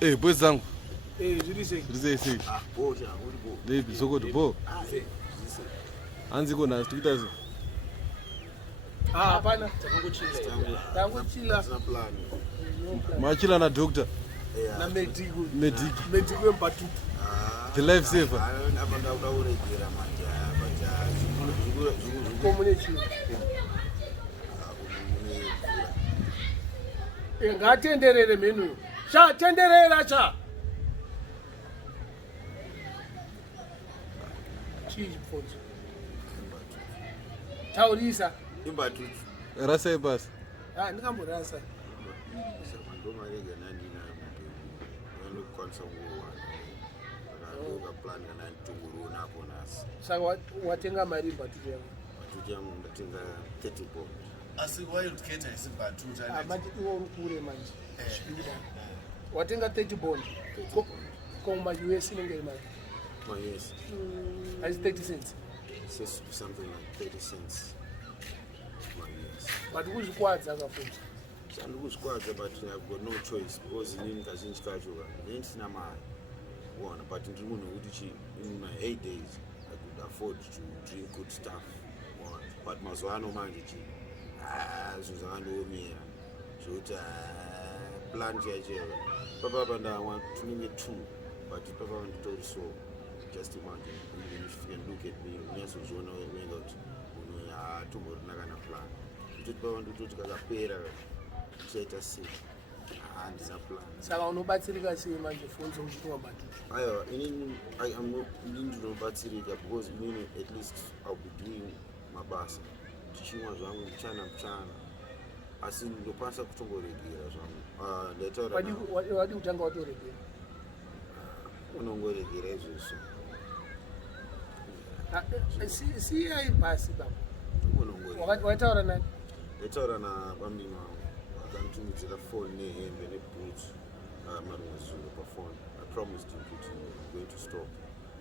boys zangu. Zviri sei? Baby, Sokoto bo. Hanzi kona tikita zi. Hapana, tangochila. Machila na doctor. Na medico. Medico mpatu. The life saver. Ngatenderere menu. Cha tenderera cha. Chifonzo. Taurisa. Imbatu. Rasa basi. Ndikamborasa. Saka watenga mari mbatu yangu. Mbatu yangu ndatenga 30 bob. Asi wildcatter isimbatu chani. Manje iwo urukure manje. Watenga 30 bond. Koma US inenge manje. Yes. As 30 cents. It's something like 30 cents. Yes. But who's quads as a food? And who's quads, but I've got no choice because in Kazin's Kajuga, one, but in my 8 days, I could afford to drink good stuff. One, but Mazwano Mandichi, Suzano Mia, Chihota, Plant Papa and I want to name it 2, but Papa and told so. Just imagine, even if you can look at me, yes, we don't know where we got tomorrow, not gonna plan. You just want to do a pair of say, and it's a plan. So, no Abatsirike see my phone, so you know about it. I am not going to know Abatsirike because at least I'll be doing my best. Teaching was wrong, China. I see the pastor to go regular. What do you think about it? See, I pass it up. What are the It's all na bambima akantumira the phone name and the boots Mangurenje perform. I promised him that I'm going to stop,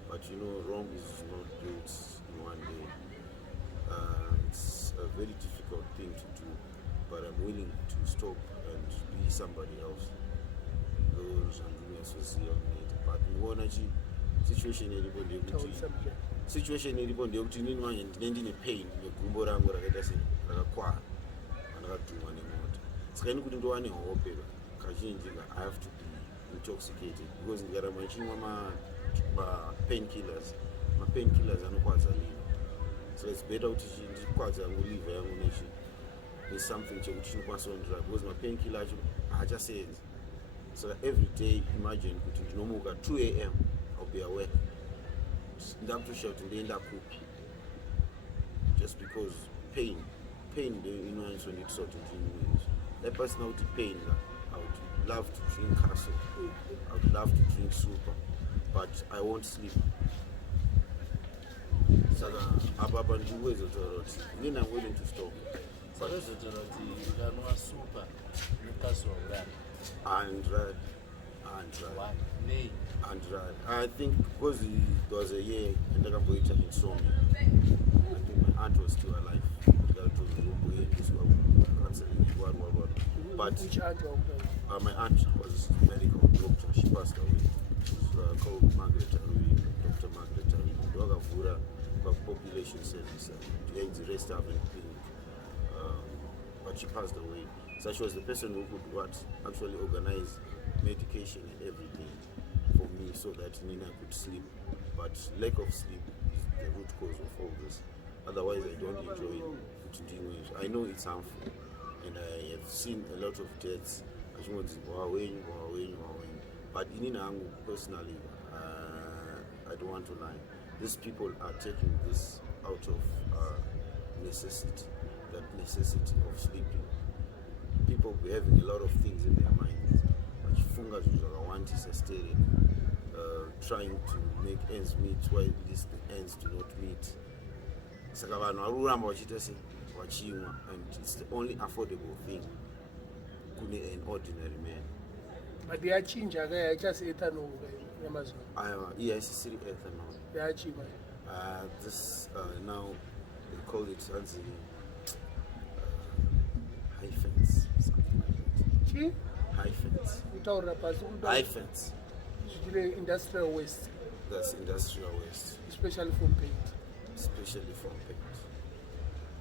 but Rome is not built in one day. It's a very difficult thing to do, but I'm willing to stop and be somebody else. Those and but situation ilipo ndio kuti nini manje ndine pain negumbo rangu rakaita rakakwara rakadhumwa nemoto saka kuti ndowane hope kazhinji I have to be intoxicated because ndikaramba ndichinwa painkillers anokwadza liver so it's better kuti ndikwadza yangu liver yangu nechi something chekuti chinokwanisa kundira because mapainkiller acho haachasenzi so every day imagine kuti ndinomuka 2 a.m. I'll be awake ndakutosha kuti ndoenda kupi just because pain inowaniswa nditiso kuti ndinwezvo epasina kuti pain I would love to drink castle, I would love to drink super, but I won't sleep. Saka apa ndikuwezotara kuti inini I'm willing to stop. Sakazotara kuti ukanwa super nokaswa urani. And I think because there was a year and I got insomnia. I think my aunt was still alive. But which aunt? My aunt was a medical doctor. She passed away. She was called Magribhi, Dr. Magribhi. Vakamutumira population service. The rest of it clinic. But she passed away. So she was the person who could actually organize medication and everything for me so that Nina could sleep. But lack of sleep is the root cause of all this. Otherwise, I don't enjoy it. I know it's harmful, and I have seen a lot of deaths. But in Inangu, personally, I don't want to lie. These people are taking this out of necessity, that necessity of sleeping. People be having a lot of things in their minds. Trying to make ends meet while these ends do not meet. And it's the only affordable thing to an ordinary man. But they are changing. I just ethanol. Yes, it's ethanol. They are cheap. This now they call it high fence, something like that. fence. kutaurira pasi High fence. zvichire industrial waste, That's industrial waste, especially from paint. especially from paint.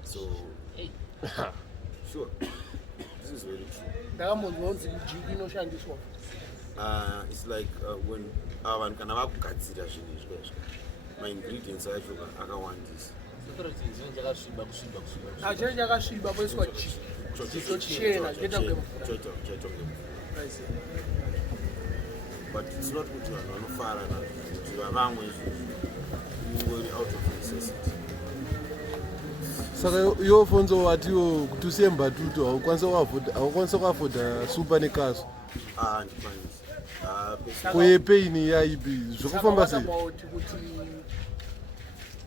So, sure, this is very true. Ndakambonzwa kunzi jiki inoshandiswa. It's like when vanhu kana vakugadzira zvinhu izvozvo, ma-ingredients acho akawandisa. Chinenge chakasviba poiswa chochena choita kunge mvura. Choita kunge mvura. But it's not kuti vanhu vanofara nazvo kuti vamwe ingori out of necessity. Saka iwo Fonzo watiwo kuti usiye mbatutu haukwanisa kuafodha supa nekaso Ndikwanisa. kuyepeini yaipi zvokufamba sei Sakavakabauti kuti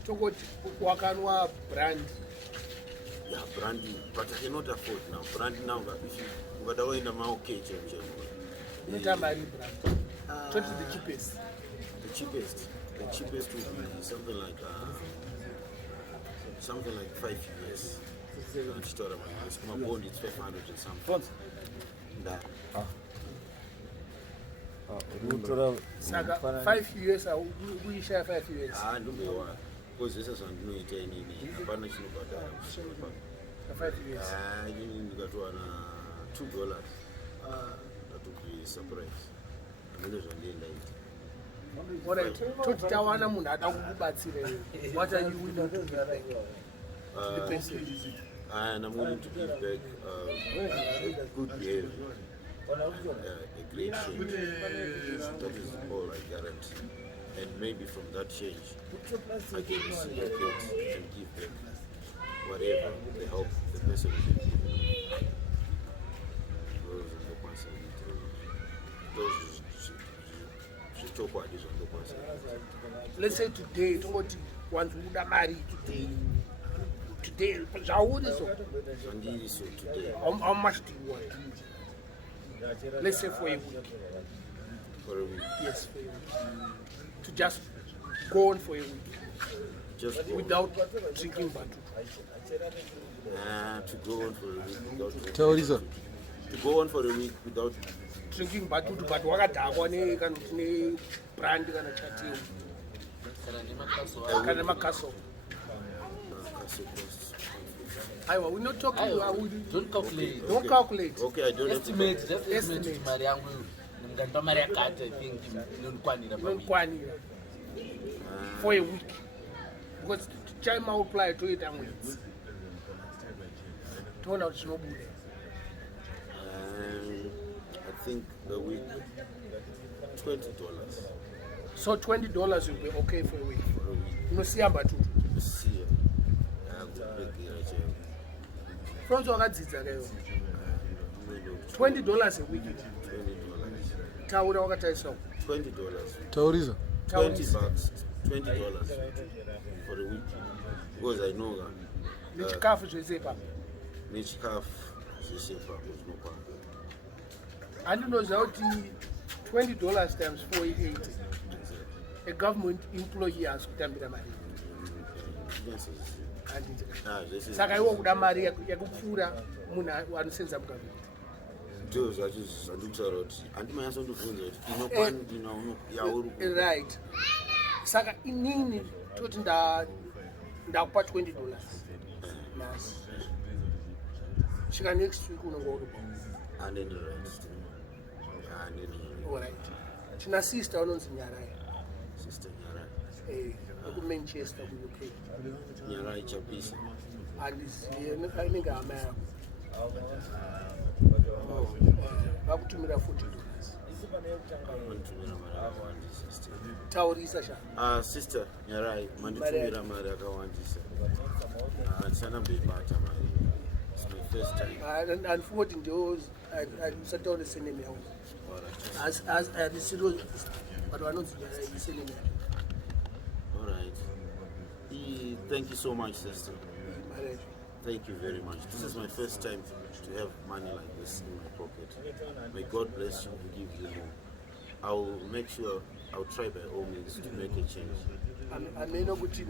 tokoti wakanwa brand. Yeah, brandy, but I cannot afford now. Brandy now, if you got away in the mouth cage, Unoita mari brand. What is the cheapest? the cheapest would be something like 5 years. My bond is 500 and something. That. Saka 5 years uishaya 5 years. Ndombe wa. Because this is ndinoita inini. Hapana chinobhadhara. 5 years. Ndikatowana $2. That would be a surprise. Ndine zvandiendaita. Alright. Toti tawana munhu ada kukubatsira iwe. What are you willing to give back? The person. And I'm willing to give back good behavior, a great change. That is all I guarantee. And maybe from that change, I can reciprocate and give back whatever the help the person will give. Let's say today, tongoti wanzi uda mari today. Today, zvauri so. So today, How much do you want? Let's say for a week. for a week, Yes, for a week. To just go on for a week just go. without drinking batu. To go on for a week without taurisa to go on for a week without Drinking batu, but wakadhakwa ne brand kana chatting. Kana makaso. castle costs. Aiwa, we're not talking about Don't calculate. don't calculate. Okay, I don't have to Estimate, just estimate Estimate. mari yangu ndingampa mari yakati I think inokwanira pa week. Unokwanira for a week. Because time multiply to it and wins. Toona kuti zvinobuda. I think a week $20 So $20 will be okay for a week. for a week. Unosiya batutu. See, kupedera chaivo. Fonzo wakadzidza kayo. $20 a week. $20. Taura wakataisa. $20. taurisa $20. $20 for a week. Because I know Nechikafu zvese ipapo. nechikafu zvese ipapo zvinokwana. Handinoziva kuti $20 times 480. A government employee has kutambira mari. Handiti. Saka iwo kuda mari yakupfuura munhu anosenza mugovernment. Ndo zvacho zvandikutaura kuti handimanyasondibvunza kuti inokwana yauri Right. Saka inini toti ndakupa $20. Nasi. Svika next week unonga uripo. Alright. Tina sister unonzi Nyarai. Sister Nyarai. Kumanchester ku-UK. Nyarai chapisa. Andiziye inenge hama yako. Vakutumira $40. Manditumira mari akawandisa sister. Taurisa sha. Sister Nyarai, manditumira mari akawandisa. Handisana mbeibata mari. It's my first time. Andifungoti ndio usataure seneme yavo. Arisiro but vanonzi Nyarai seneme yavo. All right. Thank you so much, sister. Marriage. Thank you very much. This is my first time to have money like this in my pocket. May God bless you and give you more. I will make sure, I'll try by all means to make a change. Ameno kuti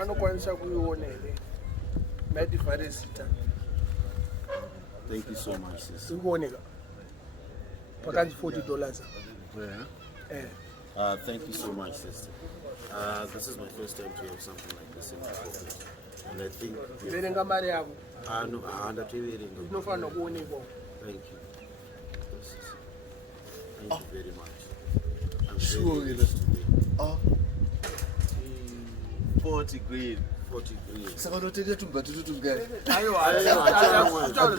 anokwanisa kuiona here. Madivharesita. Thank you so much, sister. Ikuoneka. pakanzi $40. Thank you so much, sister. This is my first time to have something like this in my pocket. And I think... verenga mari yako no, handatoiverenga. inofanira kuonekwa. Thank you. Thank you very much. I'm Sure, very pleased today. 40 quid. 40 grand. Saka unotenga tumbatutu tungari.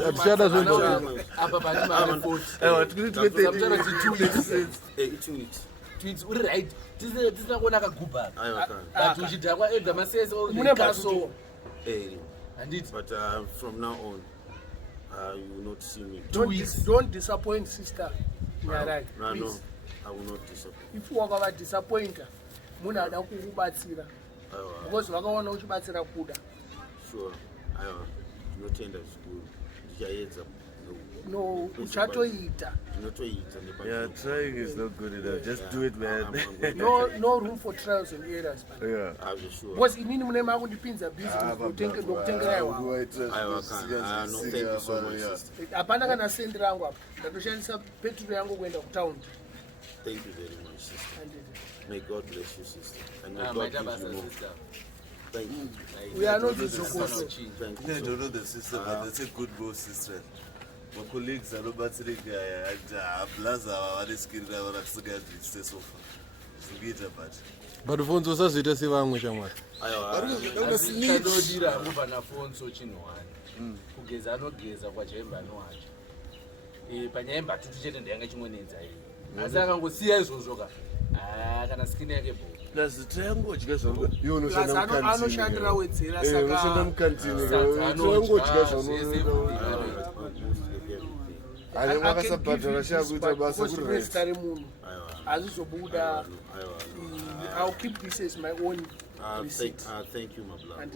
Hatichada zvondoa. apa pani mari 40 Aiwa, tiri tuke 30. Two weeks. tweets uri right tisina kuona akagubha Aiwa, can. but uchidhakwa ega masese mune kaso Hey, handiti but from now on, you will not see me. don't disappoint sister Nyarai. No, Please. I will not disappoint. If wakava disappointa munhu ada kukubatsira Aiwa, because vakaona uchibatsira kuda sure. Aiwa, ndinotenda zvikuru. Ndichaedza. no uchatoita Yeah, trying is not good enough. Just do it, man. no room for trials and errors man. Yeah. I'm sure. Because inini mune makundipinza business ndokutengera iwa Aiwa, can. No, thank you so much, sister. hapana kana sendi rangu apa ndatoshandisa petrol yangu kuenda kutaundi. Thank you very much, sister. May God bless you, sister. And may God maita give basa you more. sister Thank you. We are not This is jokoso. Thank I you. don't know the sister, but that's a good boss sister. My colleagues are Abatsirike and Blaza are the skill that are still stay so far. But Alphonso usazoita sevamwe shamwari. chandodira anobva nafonso chinhuwani kugeza anogeza kwachaimba anowacha panyaya yembatutu chete ndayanga chimonedza iyi asi akangosiya izvozvo ka kana skini yake bo Plus triangodya zvangu. Iwo unoshanda mukantini. Anoshandira Wedzera unoshanda saka mukantini. Sadza Triangodya zvese zvanonoita. Ari makasabhadhara shakuita basa kuri right. kuri munhu hazizobuda. I'll keep this as my own receipt. Thank you, my blood. And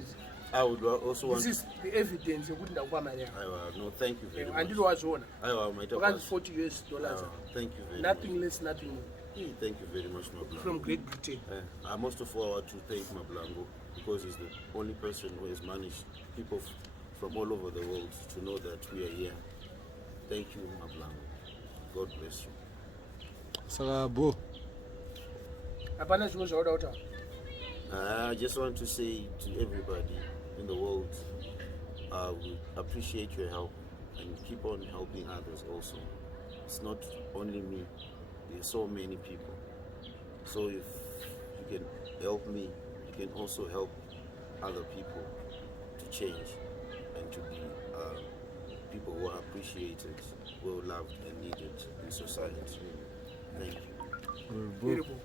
I would also want this is the evidence yekuti ndakupa mari yako. no, thank you very much. Andiri wazviona Maita vakanzi basa. $40. Thank you very Nothing much. less, nothing more. Thank you very much, my blood. From Great Britain. I most of all want to thank Mablango because he's the only person who has managed people from all over the world to know that we are here. Thank you, Mablango. God bless you. Saka bo. Hapana zvimwe zvauda kutaura. I just want to say to everybody in the world, we appreciate your help and keep on helping others also. It's not only me, there's so many people. So if you can help me, you can also help other people to change and to be people who are appreciated, who are loved and needed in society. Thank you. Beautiful.